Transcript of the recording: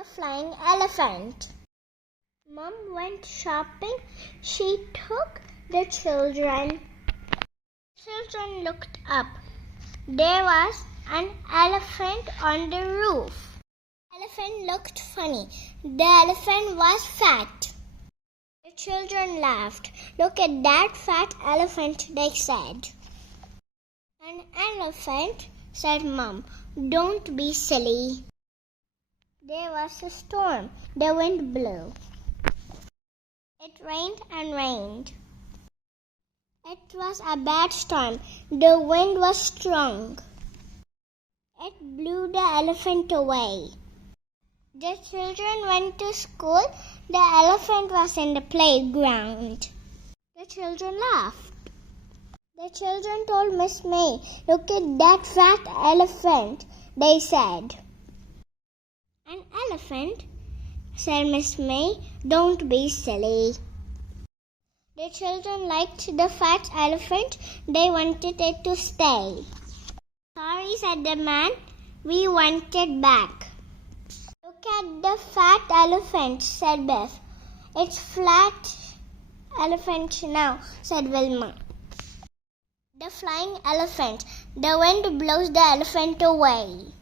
The flying elephant. Mom went shopping. She took the children. Children looked up. There was an elephant on the roof. Elephant looked funny. The elephant was fat. The children laughed. Look at that fat elephant, they said. An elephant, said Mom. Don't be silly. There was a storm. The wind blew. It rained and rained. It was a bad storm. The wind was strong. It blew the elephant away. The children went to school. The elephant was in the playground. The children laughed. The children told Miss May, look at that fat elephant, they said. An elephant, said Miss May, don't be silly. The children liked the fat elephant. They wanted it to stay. Sorry, said the man, we want it back. Look at the fat elephant, said Biff. It's flat elephant now, said Wilma. The flying elephant. The wind blows the elephant away.